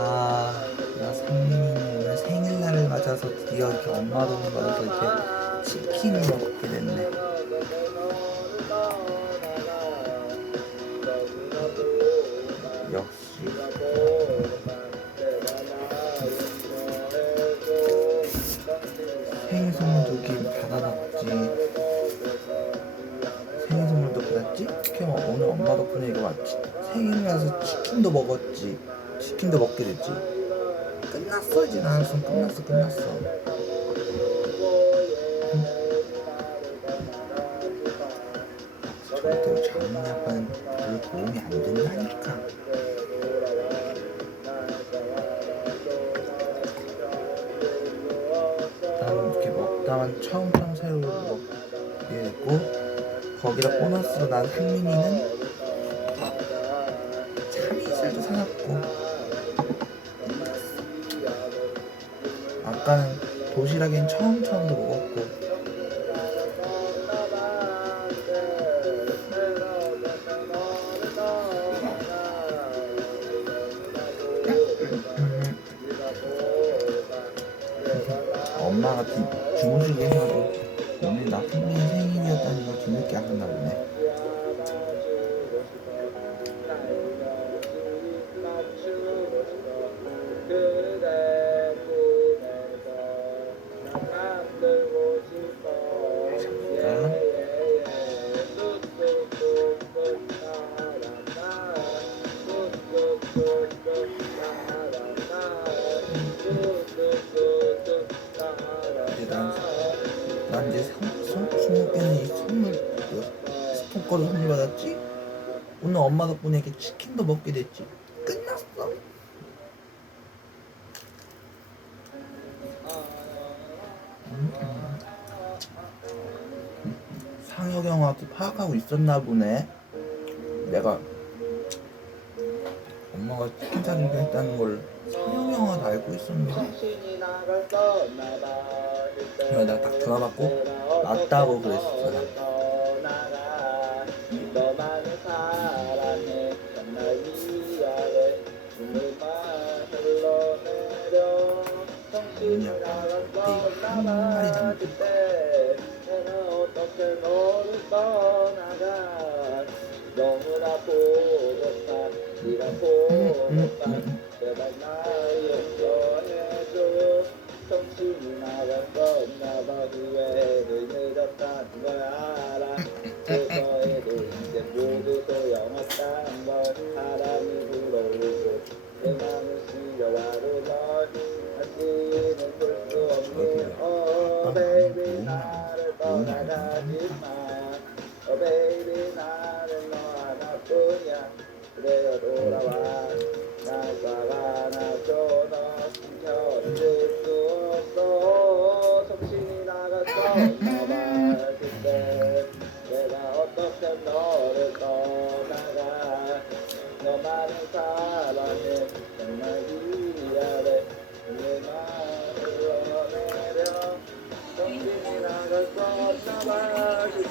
아, 나 상민이 오늘 생일날을 맞아서 드디어 이렇게 엄마 돈을 받아서 이렇게 치킨을 먹게 됐네. 역시. 생일 선물도 이렇게 받아놨지. 생일 선물도 받았지? 그냥 오늘 엄마 덕분에 이거 맞지? 생일이라서 치킨도 먹었지. 치킨도 먹게 됐지. 끝났어 이제 나는 좀 끝났어 끝났어. 응? 절대로 장훈이 아빠는 별로 도움이 안 된다니까. 나는 이렇게 먹다만 처음처럼 새로 먹게 됐고 거기다 보너스로 난 상민이는 참이슬도 사놨고 아까는 도시락엔 처음 처음도 먹었고. 엄마가 주, 주무시게 해가지고 엄마 덕분에 이렇게 치킨도 먹게 됐지. 끝났어. 음. 상혁 형하고 파악하고 있었나 보네. 내가 엄마가 치킨 사기로 했다는 걸 상혁 형한테 알고 있었네. 그래서 내가 딱 전화 받고 맞다고 그랬어 너무나 보고파 네가 음, 음, 보고파 음. 제발 날용 어 베이비 나는 너 하나뿐이야 그래요 돌아와 날 사랑하죠 너 지켜줄 수 없어 정신 이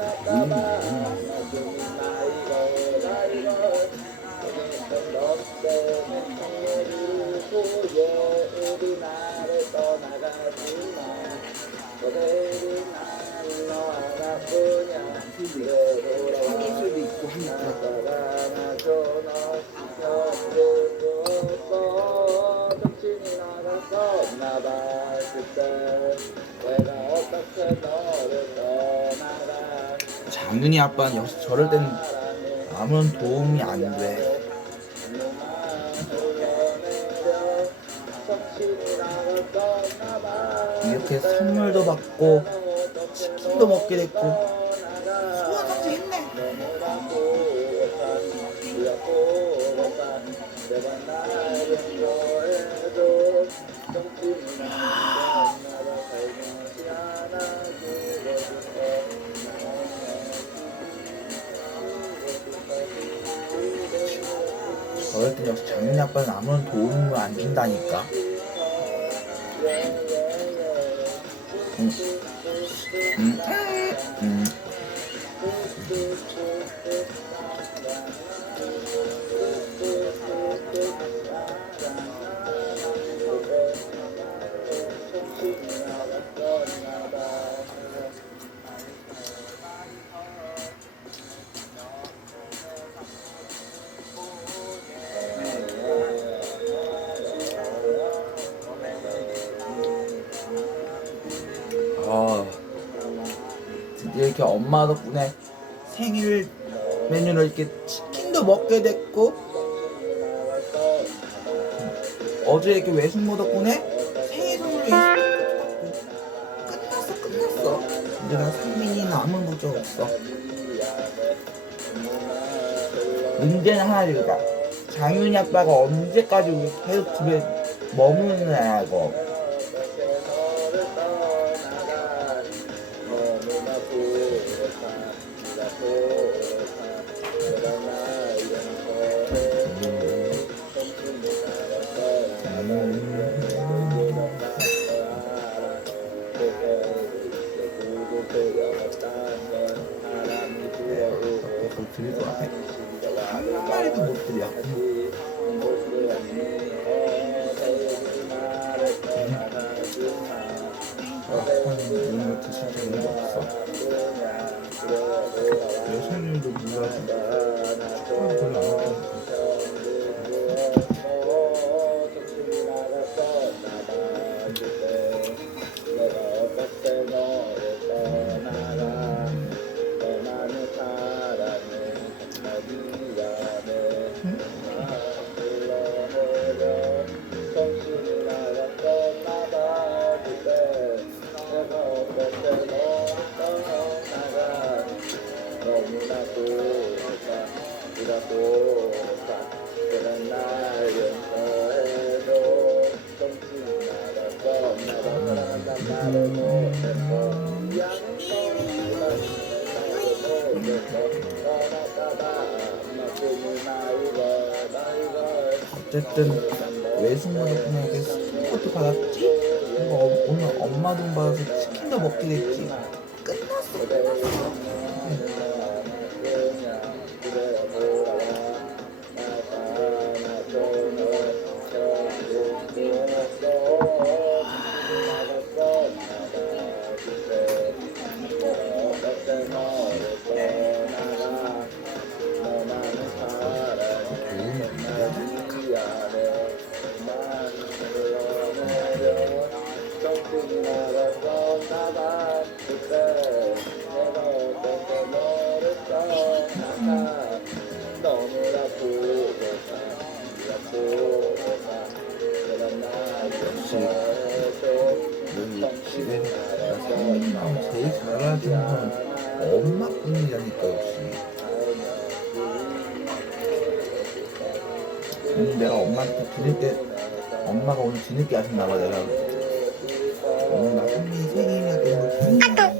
나갔었나봐 청해주고 예 우리 나를 떠나가지 마. 그대리 나는 너 하나뿐이야 그래 돌아와 나 사랑하죠 너 지켜줄 수 없어. 정신이 나갔었나봐 그때 내가 어떻게 너를 떠나가. 장윤이 아빠는 역시 저럴 땐 아무런 도움이 안돼 이렇게 선물도 받고 치킨도 먹게 됐고. 소원 성취했네 어릴 때 역시 장윤이 아빠는 아무런 도움을 안 준다니까. Amém. 이렇게 엄마 덕분에 생일 메뉴로 이렇게 치킨도 먹게 됐고 어제 이렇게 외숙모 덕분에 생일 선물로 이 끝났어 끝났어. 이제 난 상민이는 아무 걱정 없어. 문제는 하나 이거다 장윤이 아빠가 언제까지 계속 집에 머무느냐고 앞에 한 마리도 못 들려 아, 이런 것도 진짜 없어 내 생일도 몰라서 별로 안 했다니까 나이가 나이가 어쨌든 외숙모 덕분에 이렇게 스티커도 받았지 어- 오늘 엄마 돈 받아서 치킨도 먹게 됐지. 끝났어 끝났어 너희 집에 나가서 마음 제일 잘아주는 엄마뿐이라니까 혹시 내가 엄마한테 뒤늦게 엄마가 오늘 뒤늦게 하신나봐 내가. 오늘 나 생일이야 내가 생일이야